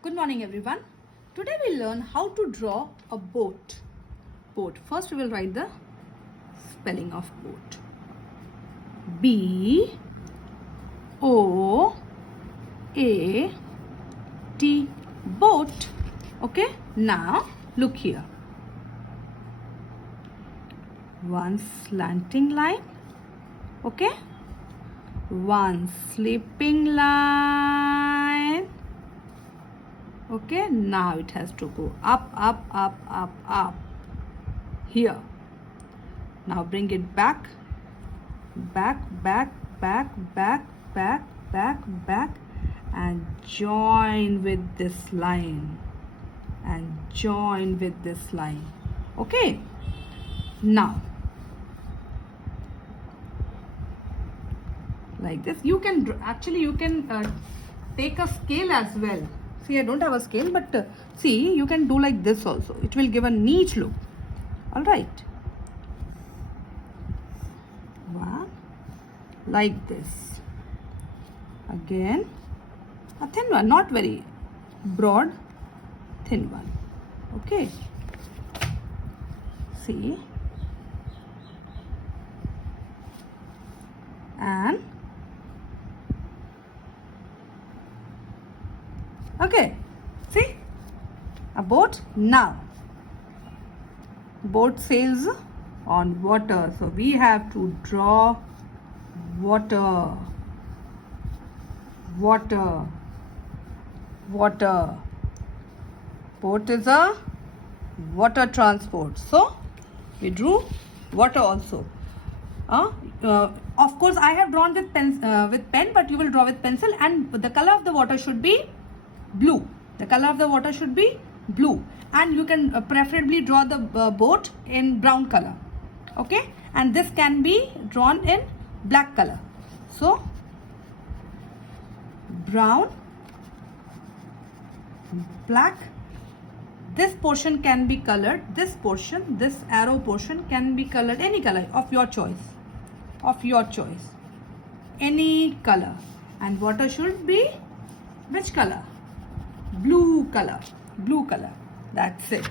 Good morning everyone. Today we'll learn how to draw a boat. First we will write the spelling of boat. B O A T, boat. Okay, now look here. One slanting line. Okay, one sleeping line. Okay, now it has to go up here. Now bring it back and join with this line okay. Now like this you can take a scale as well. See, I don't have a scale, but see, you can do like this also. It will give a neat look. All right. One, like this. Again, a thin one, not very broad, thin one. Okay. See. And okay, see, a boat. Now boat sails on water, so we have to draw water. Boat is a water transport, so we drew water also. Of course I have drawn with pen, but you will draw with pencil, and the color of the water should be blue. And you can preferably draw the boat in brown color. Okay, and this can be drawn in black color. So brown, black. This portion can be colored. This arrow portion can be colored any color of your choice. Any color. And water should be which color? Blue color. That's it.